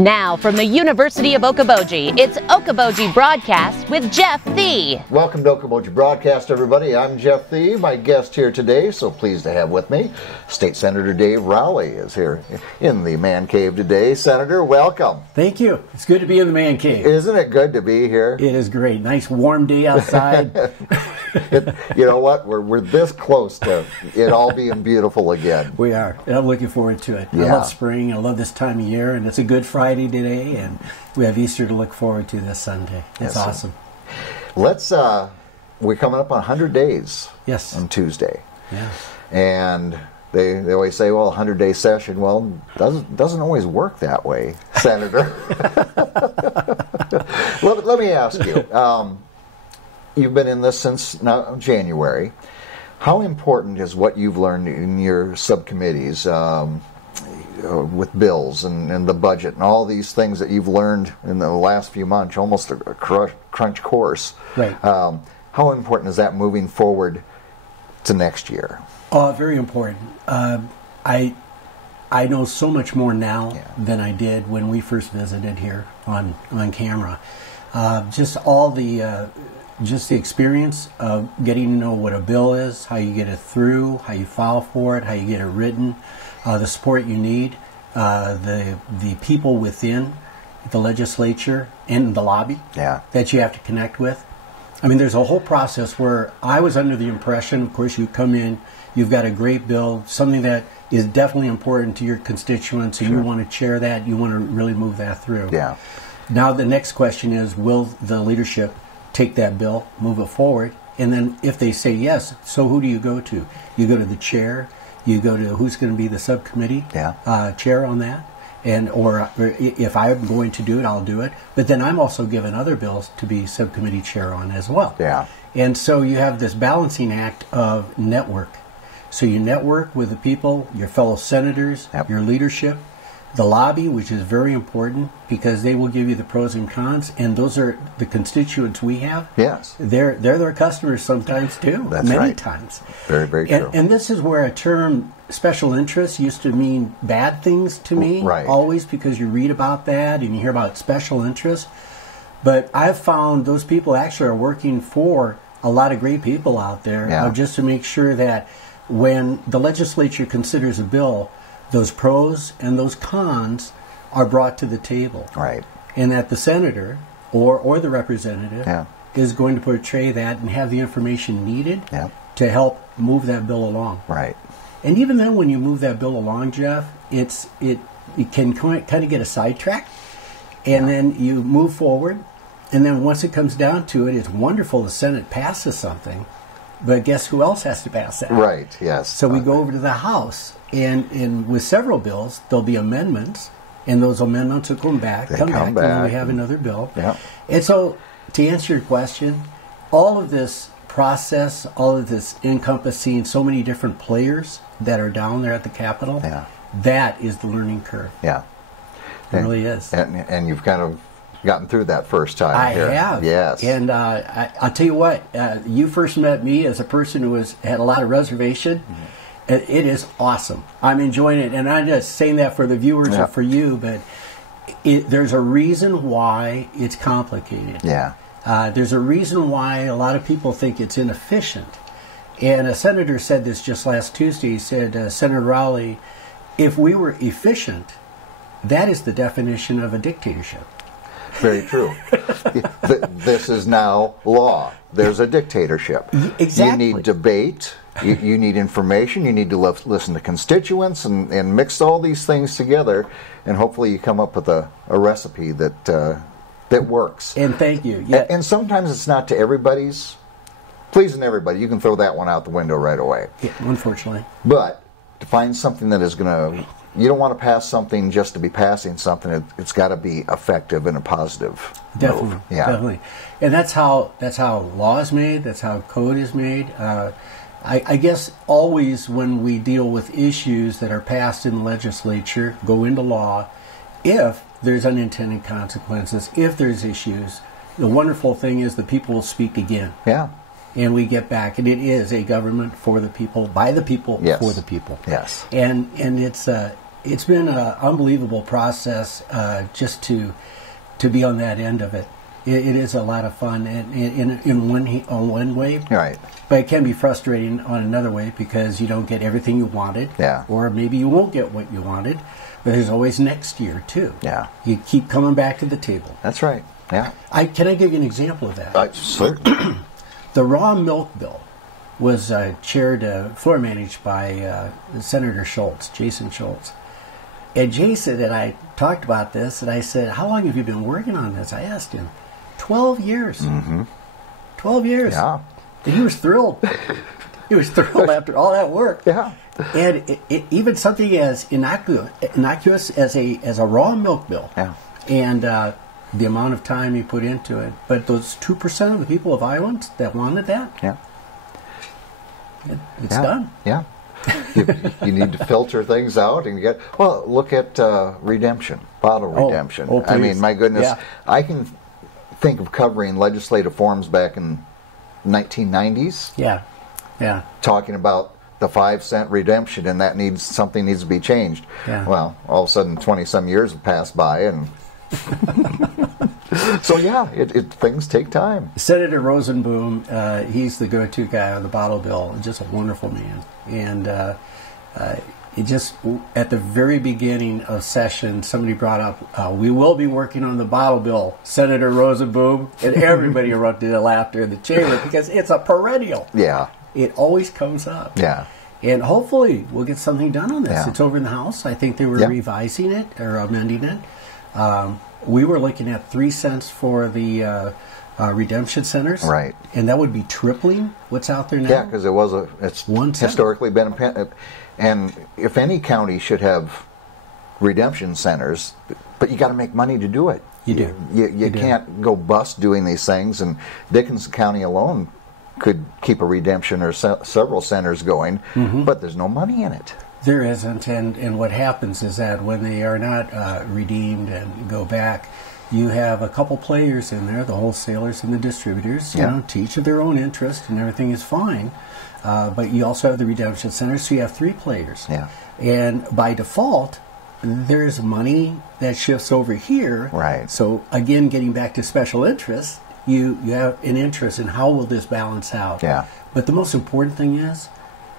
Now, from the University of Okoboji, it's Okoboji Broadcast with Jeff Thee. Welcome to Okoboji Broadcast, everybody. I'm Jeff Thee, my guest here today, so pleased to have with me State Senator Dave Rowley is here in the man cave today. Senator, welcome. Thank you. It's good to be in the man cave. Isn't it good to be here? It is great. Nice warm day outside. You know what? We're this close to it all being beautiful again. We are. And I'm looking forward to it. Yeah. I love spring. I love this time of year, and it's a good Friday today, and we have Easter to look forward to this Sunday. It's awesome. Let's, we're coming up on 100 days on Tuesday. Yeah. And they always say, well, 100-day session. Well, doesn't always work that way, Senator. Let me ask you. You've been in this since now January. How important is what you've learned in your subcommittees with bills and the budget and all these things that you've learned in the last few months, almost a crunch course? Right. How important is that moving forward to next year? Very important. I know so much more now than I did when we first visited here on camera. Just the experience of getting to know what a bill is, how you get it through, how you file for it, how you get it written, the support you need, the people within the legislature and the lobby that you have to connect with. I mean, there's a whole process where I was under the impression, of course, you come in, you've got a great bill, something that is definitely important to your constituents, and you want to chair that, you want to really move that through. Yeah. Now the next question is, will the leadership take that bill, move it forward, and then if they say yes, so who do you go to? You go to the chair, you go to who's going to be the subcommittee chair on that, or if I'm going to do it, I'll do it. But then I'm also given other bills to be subcommittee chair on as well. Yeah. And so you have this balancing act of network. So you network with the people, your fellow senators, your leadership, the lobby, which is very important because they will give you the pros and cons, and those are the constituents we have. Yes. They're their customers sometimes too. That's many times. Very, very true. And this is where a term special interest used to mean bad things to me. Right. Always, because you read about that and you hear about special interest. But I've found those people actually are working for a lot of great people out there just to make sure that when the legislature considers a bill, those pros and those cons are brought to the table. Right. And that the senator or the representative is going to portray that and have the information needed to help move that bill along. Right. And even then, when you move that bill along, Jeff, it can kind of get a sidetrack, and then you move forward, and then once it comes down to it, it's wonderful the Senate passes something, but guess who else has to pass that? Right, yes. So we go over to the House, and with several bills, there'll be amendments, and those amendments will come back, and then we have another bill. Yeah. And so, to answer your question, all of this process, all of this encompassing so many different players that are down there at the Capitol, that is the learning curve. Yeah. It really is. And you've kind of gotten through that first time. I here. have. Yes. And I'll tell you what, you first met me as a person who had a lot of reservation. Mm-hmm. It is awesome. I'm enjoying it. And I'm just saying that for the viewers or for you, but there's a reason why it's complicated. Yeah. There's a reason why a lot of people think it's inefficient. And a senator said this just last Tuesday. He said, Senator Rowley, if we were efficient, that is the definition of a dictatorship. Very true. This is now law. There's a dictatorship. Exactly. You need debate. You need information. You need to listen to constituents and mix all these things together, and hopefully you come up with a recipe that works. And thank you. Yeah. And sometimes it's not to everybody's pleasing everybody. You can throw that one out the window right away. Yeah, unfortunately. But to find something that is going to, you don't want to pass something just to be passing something. It's got to be effective and a positive. Definitely, move. Yeah. Definitely. And that's how law is made. That's how code is made. I guess always when we deal with issues that are passed in the legislature, go into law, if there's unintended consequences, if there's issues, the wonderful thing is the people will speak again. Yeah. And we get back, and it is a government for the people, by the people, for the people. Yes. And it's it's been an unbelievable process just to be on that end of it. It is a lot of fun on one way, right? But it can be frustrating on another way because you don't get everything you wanted, or maybe you won't get what you wanted. But there's always next year too. Yeah, you keep coming back to the table. That's right. Yeah. Can I give you an example of that? Certainly. The raw milk bill was floor managed by Senator Schultz, Jason Schultz. And Jason and I talked about this, and I said, "How long have you been working on this?" I asked him. 12 years. Mm-hmm. 12 years. Yeah. And he was thrilled. He was thrilled after all that work. Yeah. And even something as innocuous as a raw milk bill. Yeah. And the amount of time he put into it. But those 2% of the people of Iowans that wanted that, yeah, it's done. Yeah. You need to filter things out, and look at redemption, bottle redemption. I mean, my goodness, I can think of covering legislative forms back in 1990s. Yeah. Talking about the 5-cent redemption, and something needs to be changed. Yeah. Well, all of a sudden, 20-some years have passed by, and so things take time. Senator Rosenboom, he's the go-to guy on the bottle bill. Just a wonderful man, and it just at the very beginning of session, somebody brought up, "We will be working on the bottle bill, Senator Rosenboom," and everybody erupted in laughter in the chamber because it's a perennial. Yeah, it always comes up. Yeah. And hopefully we'll get something done on this. Yeah. It's over in the House. I think they were revising it or amending it. We were looking at 3 cents for the redemption centers, right? And that would be tripling what's out there now. Yeah, because it's 1 cent. Historically been and if any county should have redemption centers, but you got to make money to do it. You do. You can't go bust doing these things. And Dickinson County alone could keep a redemption or several centers going, but there's no money in it. There isn't, and what happens is that when they are not redeemed and go back, you have a couple players in there, the wholesalers and the distributors, you know, to each of their own interest, and everything is fine. But you also have the redemption centers, so you have 3 players. Yeah. And by default, there's money that shifts over here. Right. So again, getting back to special interests, you have an interest in how will this balance out. Yeah. But the most important thing is,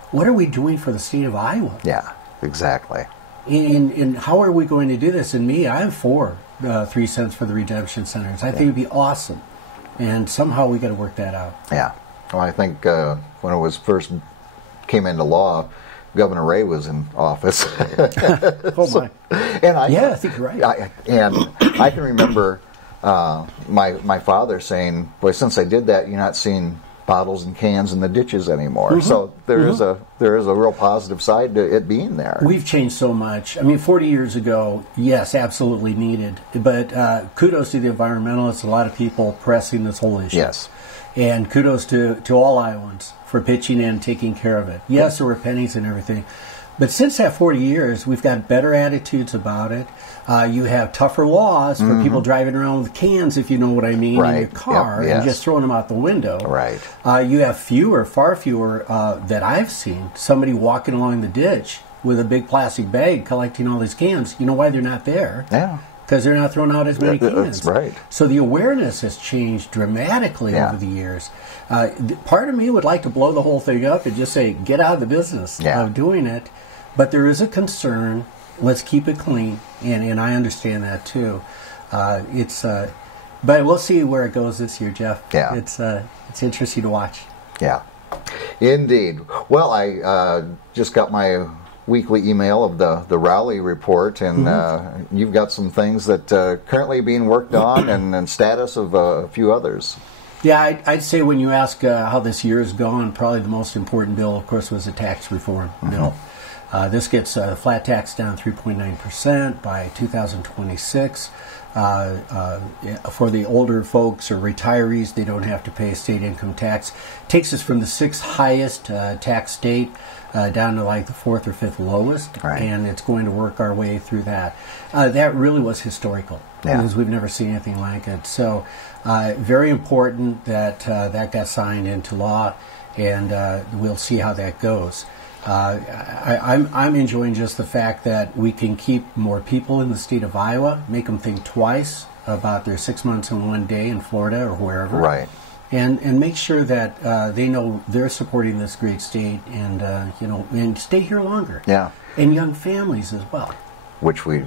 what are we doing for the state of Iowa? Yeah, exactly. And how are we going to do this? And I'm for 3 cents for the redemption centers. I think it would be awesome. And somehow we got to work that out. Yeah. Well, I think when it was first came into law, Governor Ray was in office. Oh, my. And I think you're right. I can remember my father saying, "Boy, since I did that, you're not seeing bottles and cans in the ditches anymore." So there is a real positive side to it being there. We've changed so much. I mean, 40 years ago, yes, absolutely needed. But kudos to the environmentalists, a lot of people pressing this whole issue. Yes. And kudos to all Iowans for pitching in, taking care of it. Yes, there were pennies and everything. But since that 40 years, we've got better attitudes about it. You have tougher laws for people driving around with cans, if you know what I mean, in your car, and just throwing them out the window. Right. You have far fewer that I've seen, somebody walking along the ditch with a big plastic bag collecting all these cans. You know why they're not there? Yeah. Because they're not throwing out as many cans. That's right. So the awareness has changed dramatically over the years. Part of me would like to blow the whole thing up and just say, get out of the business of doing it. But there is a concern. Let's keep it clean, and I understand that too. But we'll see where it goes this year, Jeff. Yeah. It's interesting to watch. Yeah, indeed. Well, I just got my weekly email of the Rowley report, and you've got some things that currently being worked on, and status of a few others. Yeah, I'd say when you ask how this year has gone, probably the most important bill, of course, was the tax reform bill. This gets flat tax down 3.9% by 2026. For the older folks or retirees, they don't have to pay state income tax. Takes us from the 6th highest tax state down to like the 4th or 5th lowest, and it's going to work our way through that. That really was historical because we've never seen anything like it. So very important that that got signed into law, and we'll see how that goes. I'm enjoying just the fact that we can keep more people in the state of Iowa, make them think twice about their 6 months and 1 day in Florida or wherever. Right. And make sure that they know they're supporting this great state and, and stay here longer. Yeah. And young families as well. Which we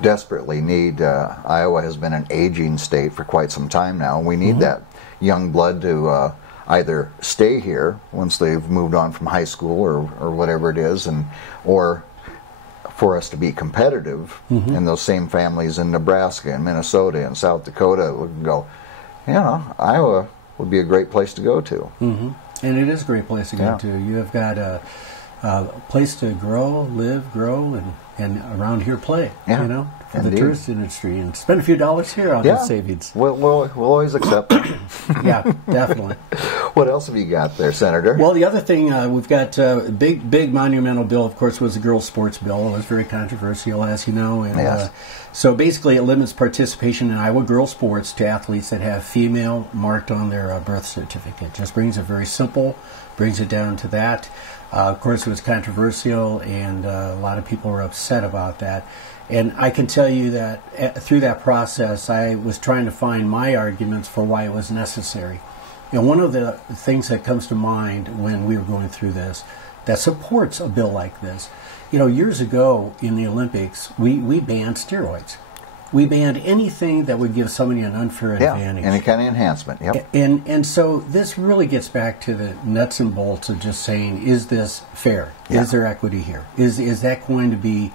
desperately need. Iowa has been an aging state for quite some time now. We need that young blood to either stay here once they've moved on from high school or whatever it is, or for us to be competitive, and those same families in Nebraska and Minnesota and South Dakota would go, Iowa would be a great place to go to. And it is a great place to go to. You have got a place to grow, live, grow, and around here play, for the tourist industry, and spend a few dollars here on those savings. We'll always accept it. Yeah, definitely. What else have you got there, Senator? Well, the other thing, we've got a big monumental bill, of course, was the girls' sports bill. It was very controversial, as you know. And, so basically it limits participation in Iowa girls' sports to athletes that have female marked on their birth certificate. Just brings it very simple, brings it down to that. Of course, it was controversial, and a lot of people were upset about that. And I can tell you that through that process, I was trying to find my arguments for why it was necessary. One of the things that comes to mind when we were going through this that supports a bill like this, years ago in the Olympics, we banned steroids. We banned anything that would give somebody an unfair advantage. Any kind of enhancement. Yep. And so this really gets back to the nuts and bolts of just saying, is this fair? Yeah. Is there equity here? Is that going to be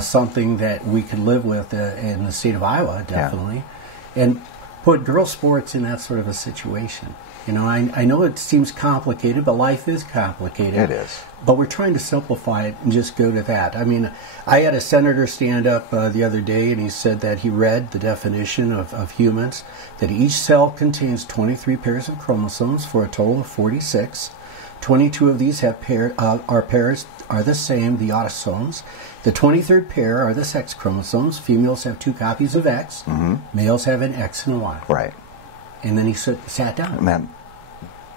something that we can live with in the state of Iowa, definitely, and put girls' sports in that sort of a situation. I know it seems complicated, but life is complicated. It is. But we're trying to simplify it and just go to that. I mean, I had a senator stand up the other day, and he said that he read the definition of humans, that each cell contains 23 pairs of chromosomes for a total of 46. 22 of these have are the same, the autosomes. The 23rd pair are the sex chromosomes. Females have 2 copies of X. Males have an X and a Y. Right. And then he sat down. Man.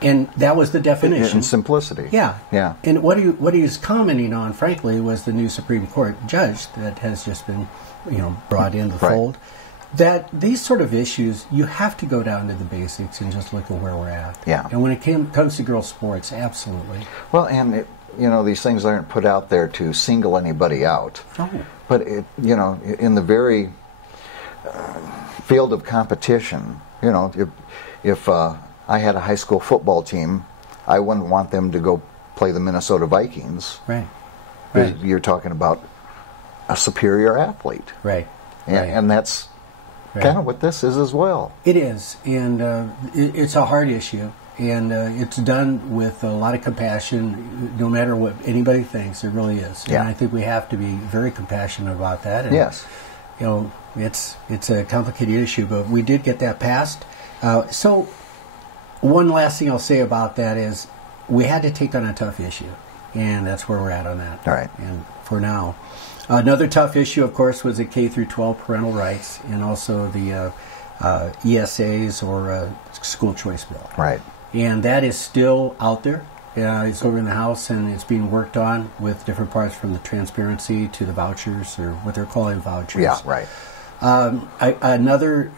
And that was the definition. In simplicity. Yeah. Yeah. And what he was commenting on, frankly, was the new Supreme Court judge that has just been, brought into the fold. That these sort of issues, you have to go down to the basics and just look at where we're at. Yeah. And when it comes to girls' sports, absolutely. Well, and these things aren't put out there to single anybody out. No. But in the very field of competition, if I had a high school football team, I wouldn't want them to go play the Minnesota Vikings. Right. You're talking about a superior athlete. Right. And that's kind of what this is as well. It is, and it's a hard issue, and it's done with a lot of compassion, no matter what anybody thinks. It really is. And I think we have to be very compassionate about that. And, yes. It's a complicated issue, but we did get that passed. So one last thing I'll say about that is we had to take on a tough issue, and that's where we're at on that. All right. And for now. Another tough issue, of course, was the K through 12 parental rights, and also the ESAs or school choice bill. Right. And that is still out there. It's over in the House, and it's being worked on with different parts, from the transparency to the vouchers, or what they're calling vouchers. Yeah, right. Another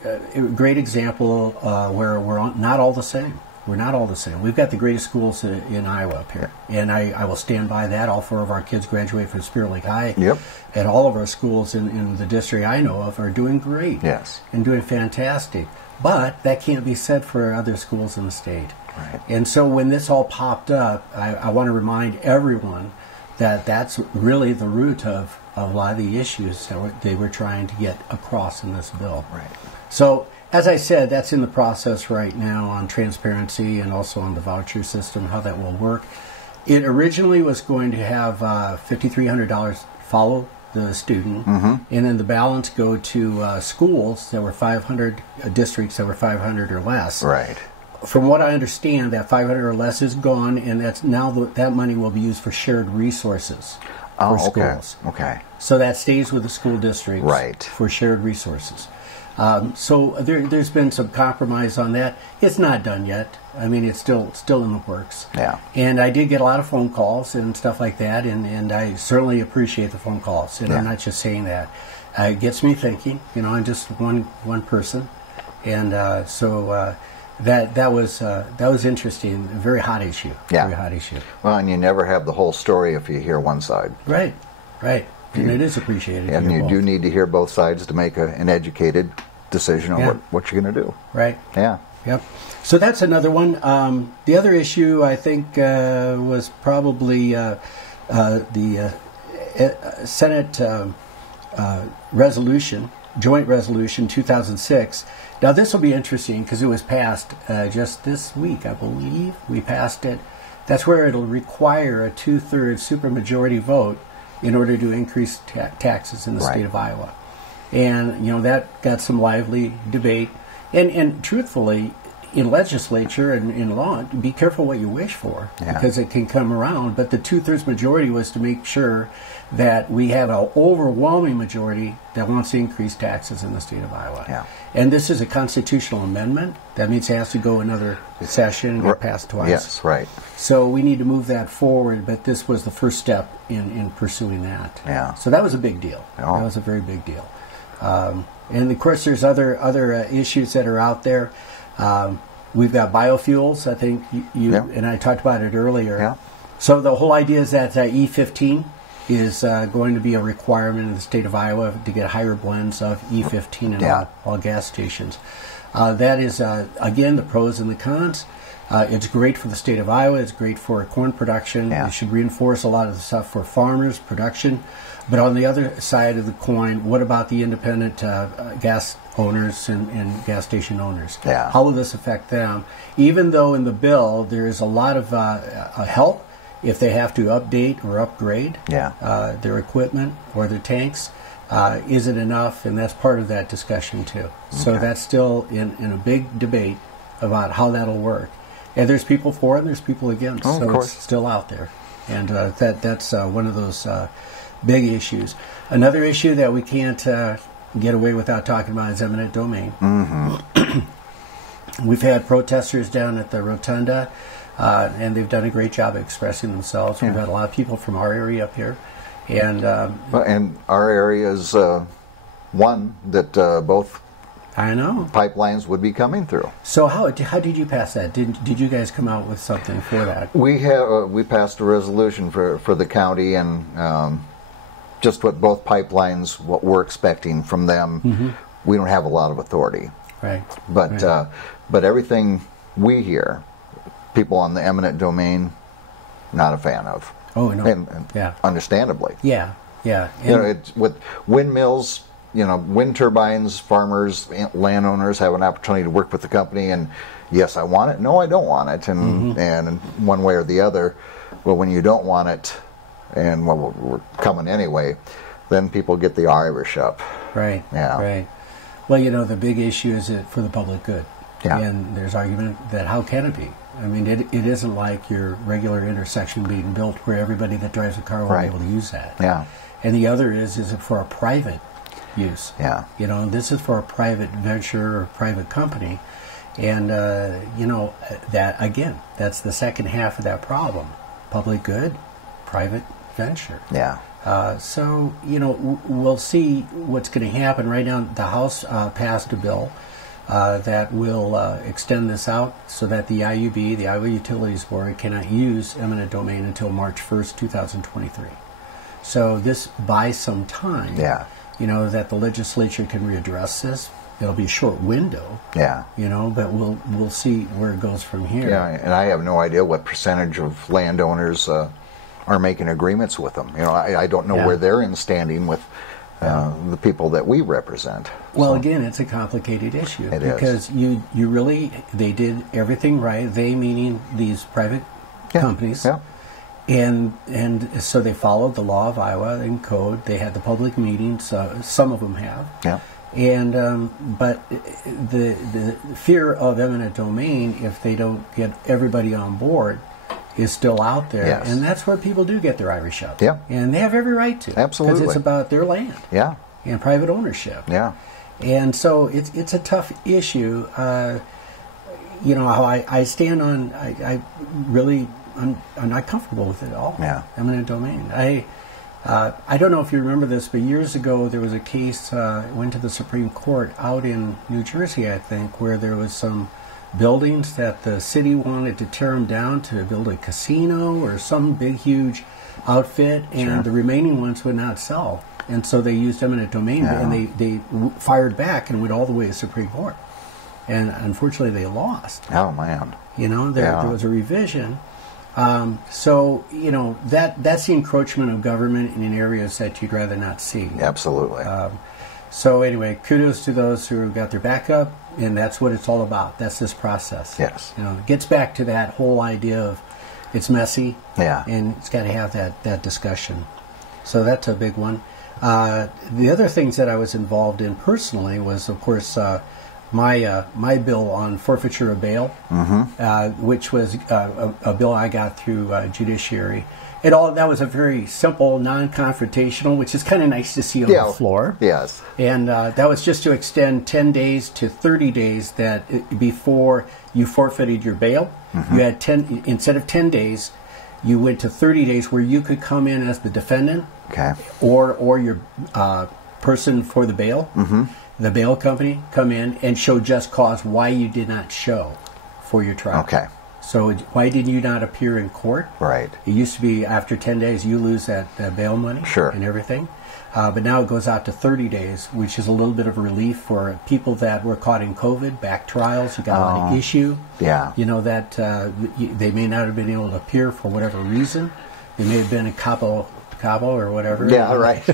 great example where we're not all the same. We're not all the same. We've got the greatest schools in Iowa up here, and I will stand by that. All 4 of our kids graduate from Spirit Lake High. Yep. And all of our schools in the district I know of are doing great. Yes. And doing fantastic. But that can't be said for other schools in the state. Right. And so when this all popped up, I want to remind everyone that that's really the root of a lot of the issues that they were trying to get across in this bill. Right. So, as I said, that's in the process right now on transparency and also on the voucher system, how that will work. It originally was going to have $5,300 follow the student, and then the balance go to schools that were 500, districts that were 500 or less. Right. From what I understand, that 500 or less is gone, and that's now that money will be used for shared resources for schools. Okay. So that stays with the school districts right. for shared resources. So there's been some compromise on that. It's not done yet. I mean, it's still in the works. Yeah. And I did get a lot of phone calls and stuff like that, and I certainly appreciate the phone calls. And I'm not just saying that. It gets me thinking. I'm just one person, and so that was interesting. A very hot issue. Yeah. Very hot issue. Well, and you never have the whole story if you hear one side. Right. And it is appreciated. And you do need to hear both sides to make an educated decision on what you're going to do. Right. Yeah. Yep. So that's another one. The other issue, I think, was probably the Senate resolution, joint resolution 2006. Now, this will be interesting because it was passed just this week, I believe. We passed it. That's where it'll require a 2/3 supermajority vote in order to increase taxes in the state of Iowa. And, that got some lively debate. And truthfully, in legislature and in law, be careful what you wish for, because it can come around. But the 2/3 majority was to make sure that we have an overwhelming majority that wants to increase taxes in the state of Iowa. Yeah. And this is a constitutional amendment. That means it has to go another session and get passed twice. Yes, right. So we need to move that forward, but this was the first step in pursuing that. Yeah. So that was a big deal. Oh. That was a very big deal. And of course, there's other issues that are out there. We've got biofuels. I think you and I talked about it earlier. Yeah. So the whole idea is that E15 is going to be a requirement in the state of Iowa to get higher blends of E15 in all gas stations. That is, again, the pros and the cons. It's great for the state of Iowa. It's great for corn production. Yeah. We should reinforce a lot of the stuff for farmers, production. But on the other side of the coin, what about the independent gas owners and gas station owners? Yeah. How will this affect them? Even though in the bill there is a lot of help if they have to update or upgrade their equipment or their tanks, is it enough? And that's part of that discussion too. So that's still in a big debate about how that'll work. And there's people for it and there's people against. Oh, so it's still out there. And that's one of those big issues. Another issue that we can't get away without talking about is eminent domain. Mm-hmm. We've had protesters down at the Rotunda, and they've done a great job of expressing themselves. We've had a lot of people from our area up here. And our area is one that both I know pipelines would be coming through. So how did you pass that? Did you guys come out with something for that? We passed a resolution for the county and just what both pipelines, what we're expecting from them. Mm-hmm. We don't have a lot of authority, right? But everything we hear, people on the eminent domain, not a fan of. Oh no, and understandably. Yeah. It's with windmills. Wind turbines, farmers, landowners have an opportunity to work with the company, and yes, I want it. No, I don't want it, and one way or the other. Well, when you don't want it, and we're coming anyway, then people get the Irish up. Right. Yeah. Right. Well, the big issue is it for the public good. Yeah. And there's argument that how can it be? I mean, it isn't like your regular intersection being built where everybody that drives a car will be able to use that. Yeah. And the other is it for a private use? Yeah. This is for a private venture or private company. And, that, again, that's the second half of that problem. Public good, private venture. Yeah. So, we'll see what's going to happen. Right now, the House passed a bill that will extend this out so that the IUB, the Iowa Utilities Board, cannot use eminent domain until March 1st, 2023. So this buys some time. Yeah. That the legislature can readdress this. It'll be a short window. Yeah. But we'll see where it goes from here. Yeah, and I have no idea what percentage of landowners are making agreements with them. I don't know where they're in standing with the people that we represent. Well, again, it's a complicated issue because they did everything right. They meaning these private companies. Yeah. And so they followed the law of Iowa and code. They had the public meetings. Some of them have. Yeah. And but the fear of eminent domain, if they don't get everybody on board, is still out there. Yes. And that's where people do get their Irish up. Yeah. And they have every right to. Absolutely. Because it's about their land. Yeah. And private ownership. Yeah. And so it's a tough issue. You know, how I stand on, I'm not comfortable with it at all. Yeah. Eminent domain. I don't know if you remember this, but years ago there was a case, went to the Supreme Court out in New Jersey, I think, where there was some buildings that the city wanted to tear them down to build a casino or some big, huge outfit, and the remaining ones would not sell. And so they used eminent domain, and they fired back and went all the way to Supreme Court. And unfortunately they lost. Oh, man. You know, there was a revision. So, you know, that's the encroachment of government in areas that you'd rather not see. Absolutely. So anyway, kudos to those who got their back up, and that's what it's all about. That's this process. Yes. You know, it gets back to that whole idea of it's messy, and it's got to have that discussion. So that's a big one. The other things that I was involved in personally was, of course, my bill on forfeiture of bail, which was a bill I got through judiciary. That was a very simple, non-confrontational, which is kind of nice to see on the floor. Yes. And that was just to extend 10 days to 30 days before you forfeited your bail. You had instead of 10 days, you went to 30 days where you could come in as the defendant, or your person for the bail. The bail company come in and show just cause why you did not show for your trial. Okay. So why did you not appear in court? Right. It used to be after 10 days you lose that bail money and everything. But now it goes out to 30 days, which is a little bit of a relief for people that were caught in COVID, back trials, you got a lot of issue. Yeah. You know, that they may not have been able to appear for whatever reason. They may have been in Cabo or whatever. Yeah, right.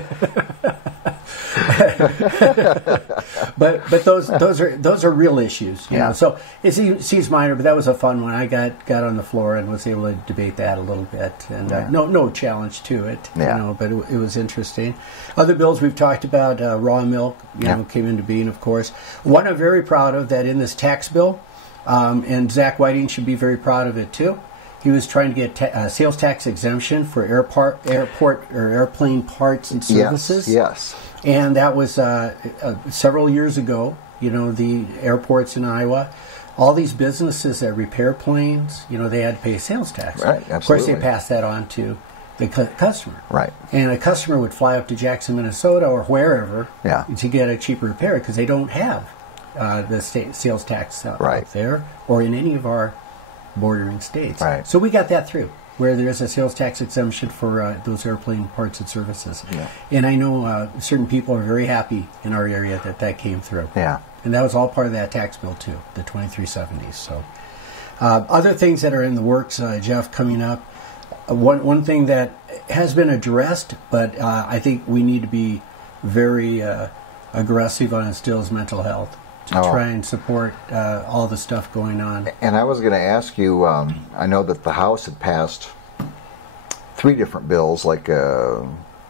but those are real issues, you know. So it seems minor, but that was a fun one. I got on the floor and was able to debate that a little bit, and no challenge to it, you know. But it was interesting. Other bills we've talked about, raw milk, you know, came into being, of course. One I'm very proud of that in this tax bill, and Zach Whiting should be very proud of it too. He was trying to get sales tax exemption for airport or airplane parts and services. Yes. And that was several years ago. You know, the airports in Iowa, all these businesses that repair planes, you know, they had to pay sales tax. Right, absolutely. Of course, they passed that on to the customer. Right. And a customer would fly up to Jackson, Minnesota, or wherever to get a cheaper repair because they don't have the sales tax out there or in any of our bordering states. Right. So we got that through, where there's a sales tax exemption for those airplane parts and services. Yeah. And I know certain people are very happy in our area that came through. Yeah. And that was all part of that tax bill too, the 2370s. So other things that are in the works, Jeff, coming up. One thing that has been addressed, but I think we need to be very aggressive on it still is mental health. To try and support all the stuff going on. And I was going to ask you, I know that the House had passed 3 different bills, like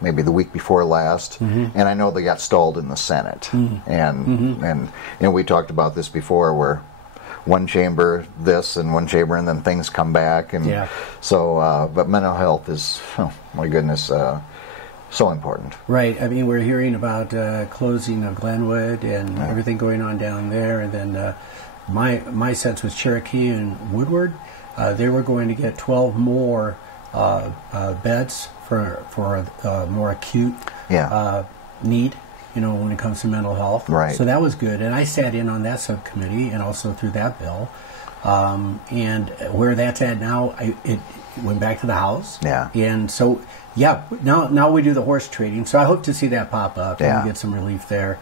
maybe the week before last, and I know they got stalled in the Senate. And you know, we talked about this before, where one chamber this and one chamber, and then things come back. And so, but mental health is, oh my goodness, so important. Right. I mean, we're hearing about closing of Glenwood and everything going on down there. And then my sense was Cherokee and Woodward. They were going to get 12 more beds for a more acute need, you know, when it comes to mental health. Right. So that was good. And I sat in on that subcommittee and also through that bill. And where that's at now, it went back to the House. Yeah. And so... yeah, now we do the horse trading, so I hope to see that pop up and get some relief there.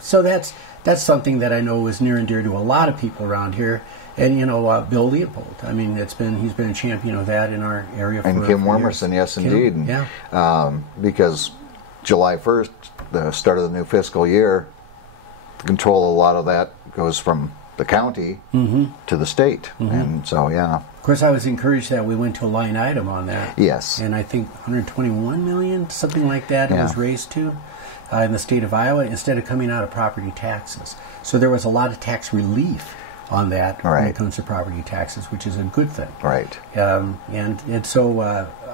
So that's something that I know is near and dear to a lot of people around here. And you know, Bill Leopold. I mean, he's been a champion of that in our area. And Kim Wormerson, yes, indeed. And, because July 1st, the start of the new fiscal year, the control of a lot of that goes from the county to the state, and so Of course, I was encouraged that we went to a line item on that. Yes. And I think 121 million, something like that, it was raised to in the state of Iowa instead of coming out of property taxes. So there was a lot of tax relief on that when it comes to property taxes, which is a good thing. Right. And so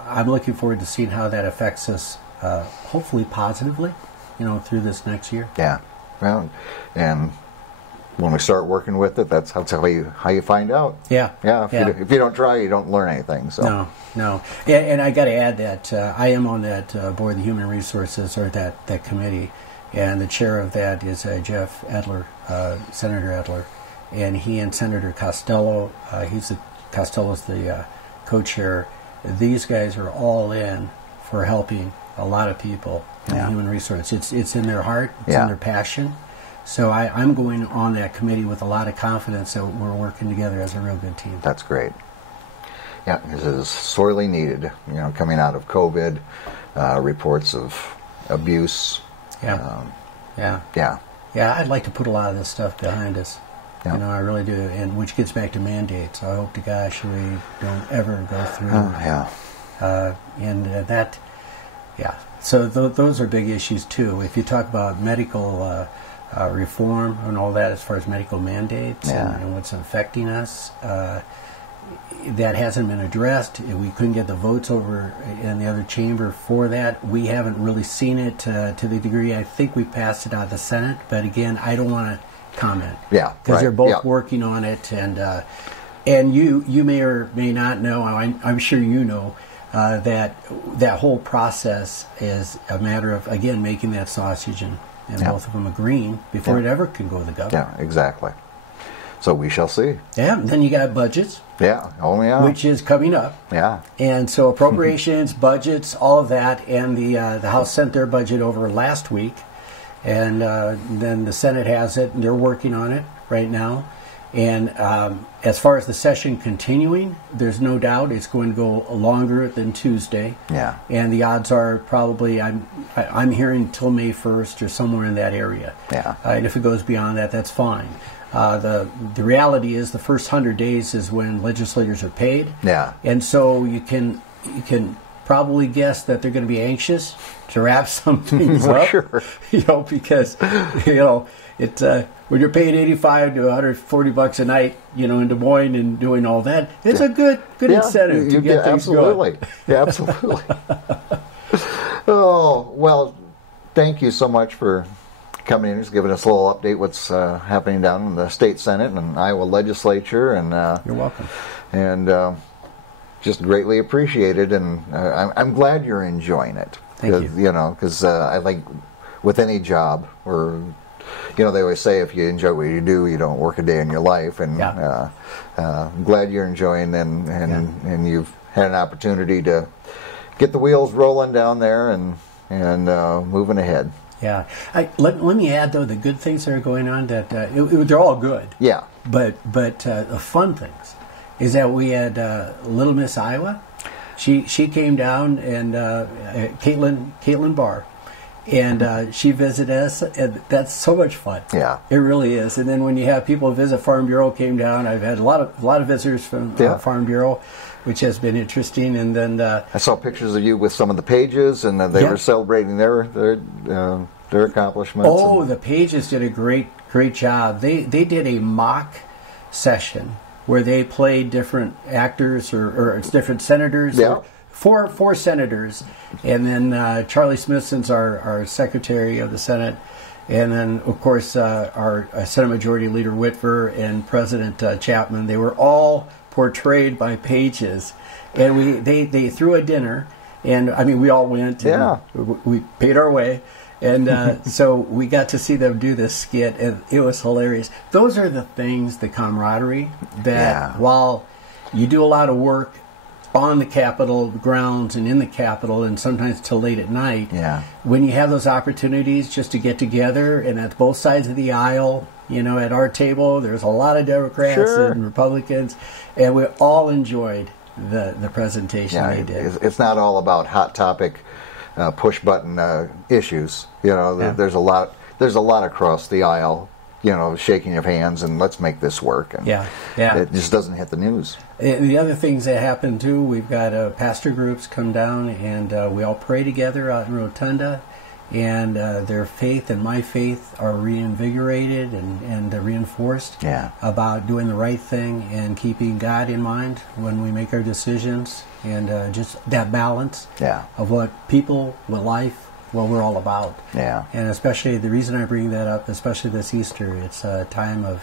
I'm looking forward to seeing how that affects us, hopefully positively, you know, through this next year. Yeah. Well, and when we start working with it, that's how you find out. Yeah. Yeah. If you don't try, you don't learn anything. So. No. And I got to add that I am on that board of the Human Resources, or that committee, and the chair of that is Jeff Edler, Senator Edler, and he and Senator Costello. Costello's the co-chair. These guys are all in for helping a lot of people in human resources. It's in their heart. It's in their passion. So I'm going on that committee with a lot of confidence that we're working together as a real good team. That's great. Yeah, this is sorely needed. Coming out of COVID, reports of abuse. Yeah. Yeah. I'd like to put a lot of this stuff behind us. Yeah. I really do, and which gets back to mandates. I hope to gosh we don't ever go through. So those are big issues too. If you talk about medical reform and all that, as far as medical mandates and what's affecting us, that hasn't been addressed. We couldn't get the votes over in the other chamber for that. We haven't really seen it to the degree. I think we passed it out of the Senate, but again, I don't want to comment. Yeah, because they're both working on it, and you may or may not know. I'm sure you know that whole process is a matter of, again, making that sausage and both of them agreeing before it ever can go to the government. Yeah, exactly. So we shall see. Yeah, and then you got budgets. Yeah, which is coming up. Yeah. And so appropriations, budgets, all of that, and the House sent their budget over last week, and then the Senate has it, and they're working on it right now. And as far as the session continuing, there's no doubt it's going to go longer than Tuesday. Yeah. And the odds are probably, I'm hearing till May 1st or somewhere in that area. Yeah. And if it goes beyond that, that's fine. The reality is the first 100 days is when legislators are paid. Yeah. And so you can probably guess that they're going to be anxious to wrap some things up. Sure. Because it's when you're paying $85 to $140 a night, in Des Moines and doing all that, it's a good incentive to get things absolutely. going. Yeah, absolutely. Oh, well, thank you so much for coming in, just giving us a little update what's happening down in the state Senate and Iowa Legislature, and you're welcome. And just greatly appreciated, and I'm glad you're enjoying it. Thank you. Because I think with any job, or they always say if you enjoy what you do, you don't work a day in your life. And I'm glad you're enjoying, and you've had an opportunity to get the wheels rolling down there and moving ahead. Yeah. Let me add, though, the good things that are going on, that they're all good. Yeah. But the fun things is that we had Little Miss Iowa. She came down, and Caitlin Barr, and she visited us, and that's so much fun. Yeah. It really is. And then when you have people visit Farm Bureau, came down. I've had a lot of visitors from Farm Bureau, which has been interesting. And then I saw pictures of you with some of the pages, and they were celebrating their accomplishments. Oh, the pages did a great job. They did a mock session where they played different actors or different senators. Yeah. Four senators, and then Charlie Smithson's our Secretary of the Senate, and then of course our Senate Majority Leader Whitver and President Chapman. They were all portrayed by pages, and they threw a dinner, and we all went. And we paid our way, and so we got to see them do this skit, and it was hilarious. Those are the things, the camaraderie, that while you do a lot of work on the Capitol grounds and in the Capitol, and sometimes till late at night, when you have those opportunities just to get together, and at both sides of the aisle, at our table, there's a lot of Democrats and Republicans, and we all enjoyed the presentation they did. It's not all about hot topic, push button issues. There's a lot across the aisle. Shaking of hands and let's make this work. And it just doesn't hit the news. And the other things that happen too, we've got pastor groups come down, and we all pray together out in Rotunda, and their faith and my faith are reinvigorated and reinforced about doing the right thing and keeping God in mind when we make our decisions, and just that balance of what life, what we're all about. Yeah. And especially the reason I bring that up, especially this Easter, it's a time of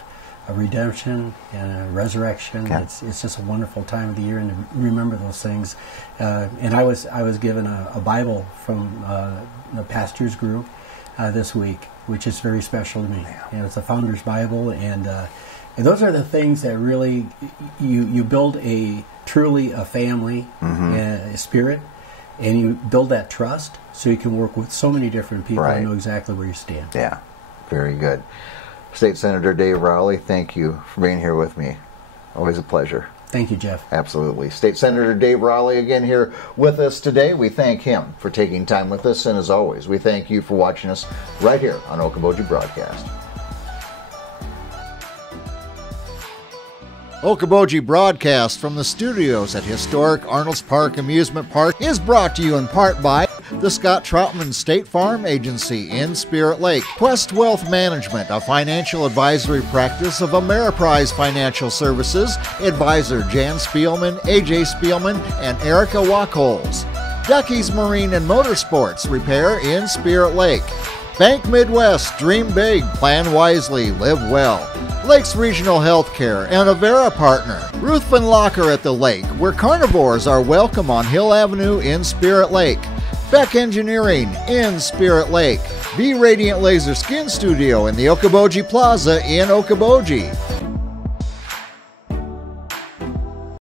redemption and a resurrection. Yeah. It's just a wonderful time of the year, and to remember those things. And I was given a Bible from the pastors group this week, which is very special to me. And it's a Founder's Bible, and those are the things that really you build truly a family a spirit, and you build that trust so you can work with so many different people and know exactly where you stand. Yeah, very good. State Senator Dave Rowley, thank you for being here with me. Always a pleasure. Thank you, Jeff. Absolutely. State Senator Dave Rowley again here with us today. We thank him for taking time with us, and as always, we thank you for watching us right here on Okoboji Broadcast. Okoboji Broadcast from the studios at historic Arnold's Park Amusement Park is brought to you in part by the Scott Troutman State Farm Agency in Spirit Lake, Quest Wealth Management, a financial advisory practice of Ameriprise Financial Services, advisor Jan Spielman, AJ Spielman, and Erica Wachholz. Ducky's Marine and Motorsports Repair in Spirit Lake. Bank Midwest, dream big, plan wisely, live well. Lakes Regional Healthcare and Avera Partner. Ruthven Locker at the Lake, where carnivores are welcome on Hill Avenue in Spirit Lake. Beck Engineering in Spirit Lake. Be Radiant Laser Skin Studio in the Okoboji Plaza in Okoboji.